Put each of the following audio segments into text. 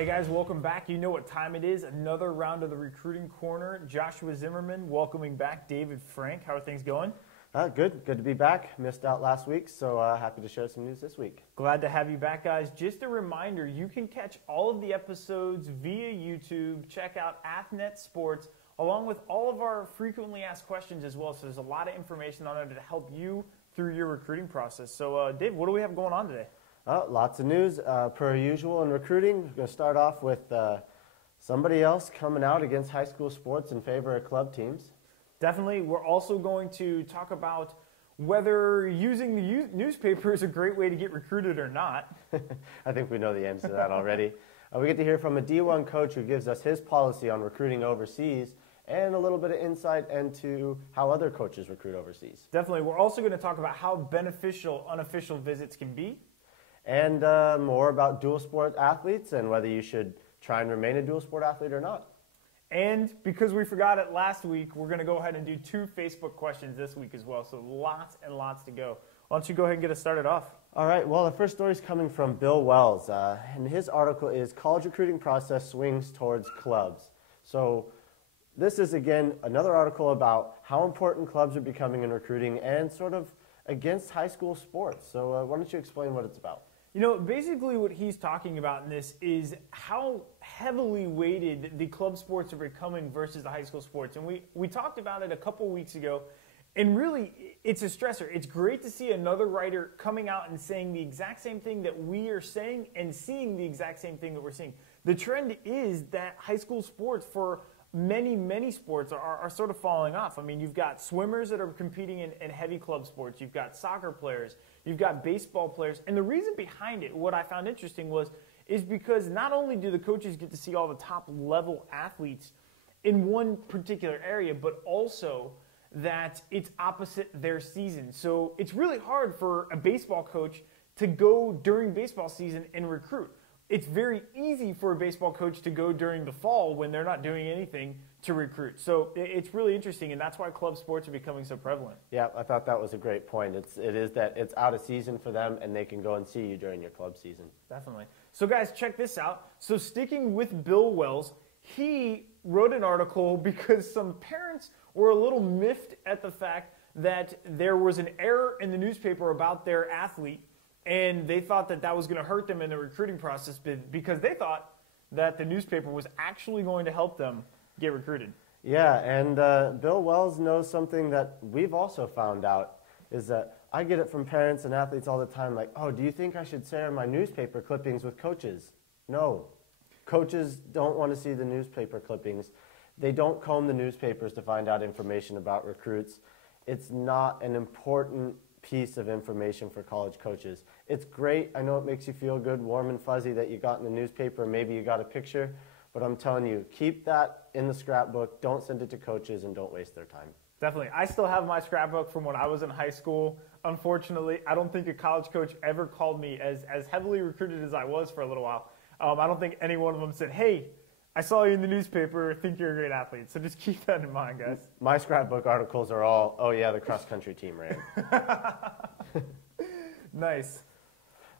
Hey guys, welcome back. You know what time it is. Another round of the Recruiting Corner. Joshua Zimmerman welcoming back David Frank. How are things going? Good to be back. Missed out last week, so happy to share some news this week. Glad to have you back, guys. Just a reminder, you can catch all of the episodes via YouTube. Check out Athnet Sports, along with all of our frequently asked questions as well. So there's a lot of information on there to help you through your recruiting process. So, Dave, what do we have going on today? Lots of news, per usual in recruiting. We're going to start off with somebody else coming out against high school sports in favor of club teams. Definitely. We're also going to talk about whether using the newspaper is a great way to get recruited or not. I think we know the answer to that already. We get to hear from a D1 coach who gives us his policy on recruiting overseas and a little bit of insight into how other coaches recruit overseas. Definitely. We're also going to talk about how beneficial unofficial visits can be. And more about dual sport athletes and whether you should try and remain a dual sport athlete or not. And because we forgot it last week, we're going to go ahead and do 2 Facebook questions this week as well. So lots and lots to go. Why don't you go ahead and get us started off? All right. Well, the first story is coming from Bill Wells. And his article is College Recruiting Process Swings Towards Clubs. So this is, again, another article about how important clubs are becoming in recruiting and sort of against high school sports. So why don't you explain what it's about? You know, basically what he's talking about in this is how heavily weighted the club sports are becoming versus the high school sports. And we talked about it a couple weeks ago, and really it's a stressor. It's great to see another writer coming out and saying the exact same thing that we are saying and seeing the exact same thing that we're seeing. The trend is that high school sports for many sports are sort of falling off. I mean, you've got swimmers that are competing in heavy club sports. You've got soccer players. You've got baseball players. And the reason behind it, what I found interesting is because not only do the coaches get to see all the top level athletes in one particular area, but also that it's opposite their season. So it's really hard for a baseball coach to go during baseball season and recruit. It's very easy for a baseball coach to go during the fall when they're not doing anything to recruit. So it's really interesting, and that's why club sports are becoming so prevalent. Yeah, I thought that was a great point. It is that it's out of season for them, and they can go and see you during your club season. Definitely. So, guys, check this out. So sticking with Bill Wells, he wrote an article because some parents were a little miffed at the fact that there was an error in the newspaper about their athlete, and they thought that that was going to hurt them in the recruiting process because they thought that the newspaper was actually going to help them get recruited. Yeah, and Bill Wells knows something that we've also found out, is that I get it from parents and athletes all the time, like, oh, do you think I should share my newspaper clippings with coaches? No. Coaches don't want to see the newspaper clippings. They don't comb the newspapers to find out information about recruits. It's not an important piece of information for college coaches. It's great. I know it makes you feel good, warm and fuzzy that you got in the newspaper, maybe you got a picture, but I'm telling you, keep that in the scrapbook. Don't send it to coaches and don't waste their time. Definitely. I still have my scrapbook from when I was in high school. Unfortunately, I don't think a college coach ever called me as heavily recruited as I was for a little while. I don't think any one of them said, hey, I saw you in the newspaper, think you're a great athlete. So just keep that in mind, guys. My scrapbook articles are all, oh yeah, the cross-country team ran. Nice.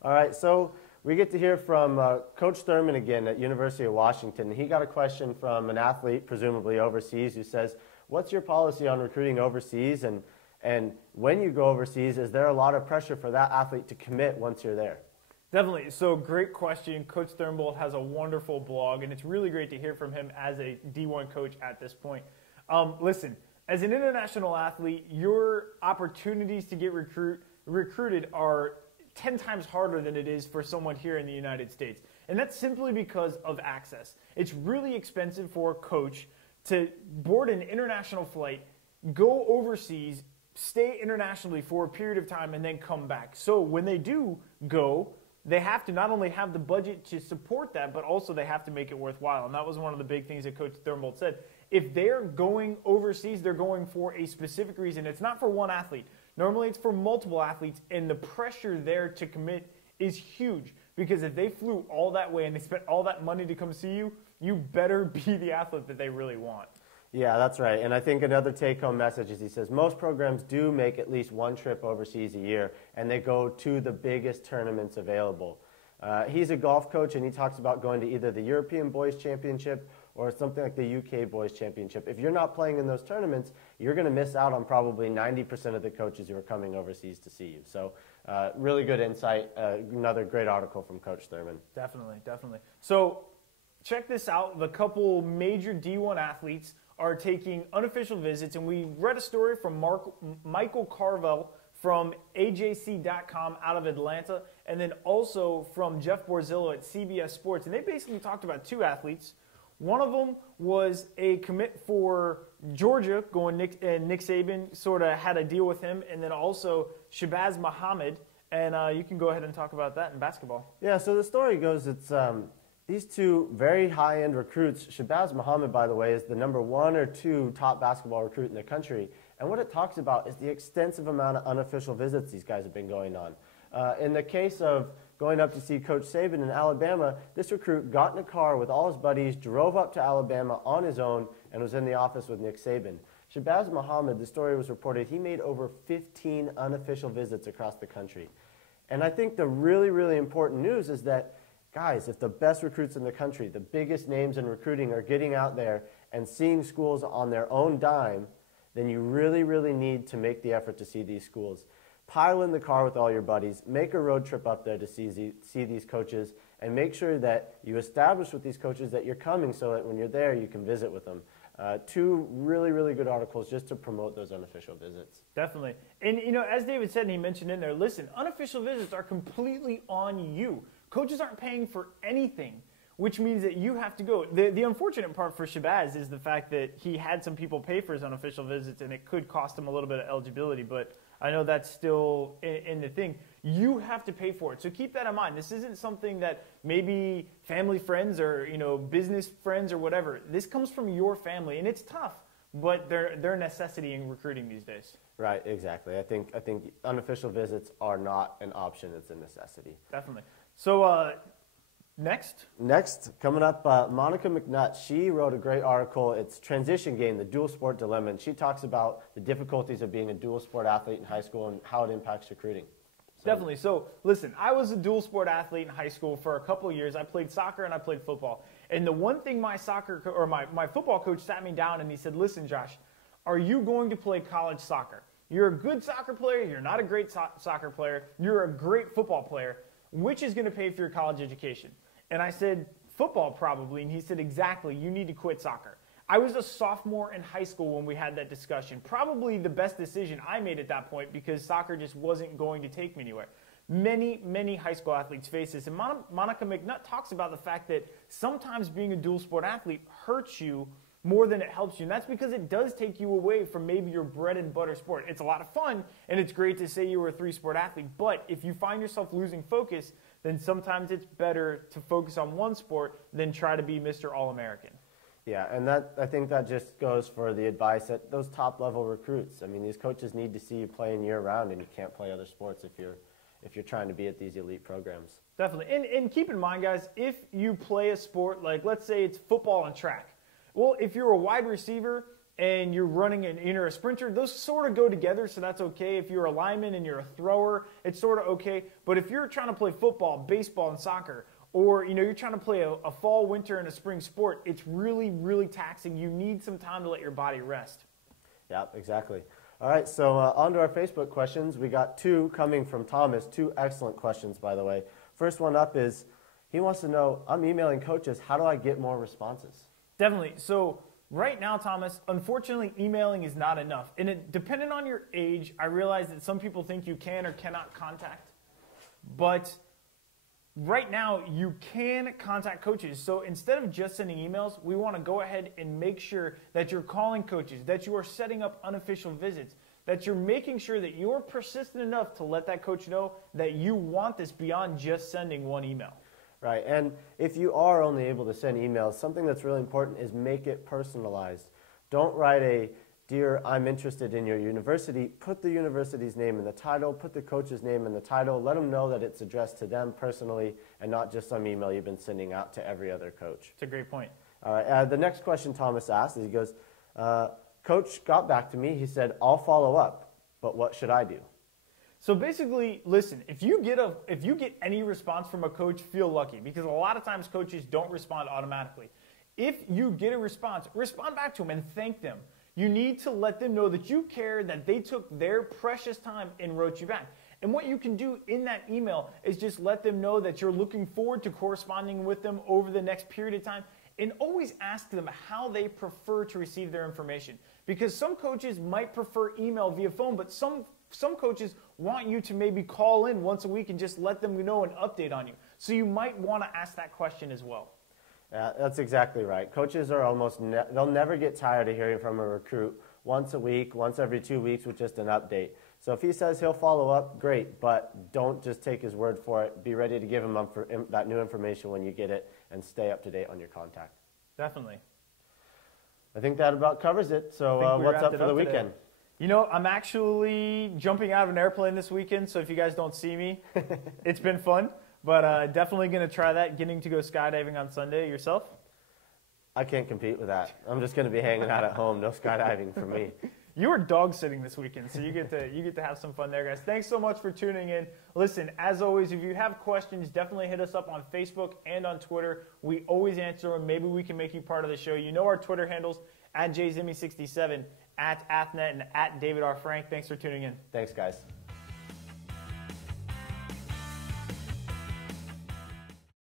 All right, so we get to hear from Coach Thurman again at University of Washington. He got a question from an athlete, presumably overseas, who says, what's your policy on recruiting overseas? And when you go overseas, is there a lot of pressure for that athlete to commit once you're there? Definitely. So great question. Coach Thurnbold has a wonderful blog, and it's really great to hear from him as a D1 coach at this point. Listen, as an international athlete, your opportunities to get recruited are 10 times harder than it is for someone here in the United States. And that's simply because of access. It's really expensive for a coach to board an international flight, go overseas, stay internationally for a period of time, and then come back. So when they do go, they have to not only have the budget to support that, but also they have to make it worthwhile. And that was one of the big things that Coach Thurnbold said. If they're going overseas, they're going for a specific reason. It's not for one athlete. Normally it's for multiple athletes, and the pressure there to commit is huge. Because if they flew all that way and they spent all that money to come see you, you better be the athlete that they really want. Yeah, that's right. And I think another take-home message is he says most programs do make at least one trip overseas a year, and they go to the biggest tournaments available. He's a golf coach, and he talks about going to either the European Boys Championship or something like the UK Boys Championship. If you're not playing in those tournaments, you're going to miss out on probably 90% of the coaches who are coming overseas to see you. So really good insight. Another great article from Coach Thurman. Definitely, definitely. So check this out. The couple major D1 athletes are taking unofficial visits, and we read a story from Michael Carvel from AJC.com out of Atlanta, and then also from Jeff Borzillo at CBS Sports. And they basically talked about two athletes. One of them was a commit for Georgia, Nick Saban sort of had a deal with him, and then also Shabazz Muhammad. And you can go ahead and talk about that in basketball. Yeah, so the story goes, it's these two very high-end recruits. Shabazz Muhammad, by the way, is the number 1 or 2 top basketball recruit in the country. And what it talks about is the extensive amount of unofficial visits these guys have been going on. In the case of going up to see Coach Saban in Alabama, this recruit got in a car with all his buddies, drove up to Alabama on his own, and was in the office with Nick Saban. Shabazz Muhammad, the story was reported, he made over 15 unofficial visits across the country. And I think the really, really important news is that, guys, if the best recruits in the country, the biggest names in recruiting are getting out there and seeing schools on their own dime, then you really, really need to make the effort to see these schools. Pile in the car with all your buddies, make a road trip up there to see these coaches, and make sure that you establish with these coaches that you're coming so that when you're there, you can visit with them. Two really, really good articles just to promote those unofficial visits. Definitely. And, you know, as David said, and he mentioned in there, listen, unofficial visits are completely on you. Coaches aren't paying for anything, which means that you have to go. The unfortunate part for Shabazz is the fact that he had some people pay for his unofficial visits, and it could cost him a little bit of eligibility, but I know that's still in the thing. You have to pay for it. So keep that in mind. This isn't something that maybe family friends or, you know, business friends or whatever. This comes from your family, and it's tough, but they're a necessity in recruiting these days. Right, exactly. I think unofficial visits are not an option. It's a necessity. Definitely. So next, coming up, Monica McNutt. She wrote a great article. It's Transition Game, the Dual Sport Dilemma, and she talks about the difficulties of being a dual sport athlete in high school and how it impacts recruiting. Definitely. So listen, I was a dual sport athlete in high school for a couple of years. I played soccer and I played football. And the one thing my football coach sat me down and he said, listen, Josh, are you going to play college soccer? You're a good soccer player. You're not a great soccer player. You're a great football player. Which is going to pay for your college education? And I said, football probably. And he said, exactly. You need to quit soccer. I was a sophomore in high school when we had that discussion. Probably the best decision I made at that point because soccer just wasn't going to take me anywhere. Many, many high school athletes face this. And Monica McNutt talks about the fact that sometimes being a dual sport athlete hurts you more than it helps you. And that's because it does take you away from maybe your bread and butter sport. It's a lot of fun, and it's great to say you were a 3-sport athlete. But if you find yourself losing focus, then sometimes it's better to focus on one sport than try to be Mr. All-American. Yeah, and I think that just goes for the advice at those top-level recruits. I mean, these coaches need to see you playing year-round, and you can't play other sports if you're trying to be at these elite programs. Definitely. And keep in mind, guys, if you play a sport, like let's say it's football and track. Well, if you're a wide receiver and you're running and you're a sprinter, those sort of go together, so that's okay. If you're a lineman and you're a thrower, it's sort of okay. But if you're trying to play football, baseball, and soccer, or you're trying to play a fall, winter, and a spring sport, it's really, really taxing. You need some time to let your body rest. Yeah, exactly. All right, so on to our Facebook questions. We got 2 coming from Thomas, 2 excellent questions, by the way. First one up is, he wants to know, I'm emailing coaches, how do I get more responses? Definitely. So right now, Thomas, unfortunately, emailing is not enough. And depending on your age, I realize that some people think you can or cannot contact. But right now, you can contact coaches. So instead of just sending emails, we want to go ahead and make sure that you're calling coaches, that you are setting up unofficial visits, that you're making sure that you're persistent enough to let that coach know that you want this beyond just sending one email. Right, and if you are only able to send emails, something that's really important is make it personalized. Don't write a, dear, I'm interested in your university. Put the university's name in the title, put the coach's name in the title, let them know that it's addressed to them personally and not just some email you've been sending out to every other coach. It's a great point. All right, the next question Thomas asked is, he goes, Coach got back to me, he said, I'll follow up, but what should I do? So basically, listen, if you get any response from a coach, feel lucky, because a lot of times coaches don't respond automatically. If you get a response, respond back to them and thank them. You need to let them know that you care, that they took their precious time and wrote you back. And what you can do in that email is just let them know that you're looking forward to corresponding with them over the next period of time, and always ask them how they prefer to receive their information. Because some coaches might prefer email via phone, but some coaches want you to maybe call in once a week and just let them know an update on you. So you might want to ask that question as well. Yeah, that's exactly right. Coaches are they'll never get tired of hearing from a recruit once a week, once every 2 weeks with just an update. So if he says he'll follow up, great, but don't just take his word for it. Be ready to give him that new information when you get it, and stay up to date on your contact. Definitely. I think that about covers it. So what's up for the weekend? Today. You know, I'm actually jumping out of an airplane this weekend, so if you guys don't see me, it's been fun. But definitely going to try that, getting to go skydiving on Sunday. Yourself? I can't compete with that. I'm just going to be hanging out at home. No skydiving for me. You are dog sitting this weekend, so you get to have some fun there, guys. Thanks so much for tuning in. Listen, as always, if you have questions, definitely hit us up on Facebook and on Twitter. We always answer them. Maybe we can make you part of the show. You know our Twitter handles, @JZimmy67, @Athnet, and @DavidRFrank. Thanks for tuning in. Thanks, guys.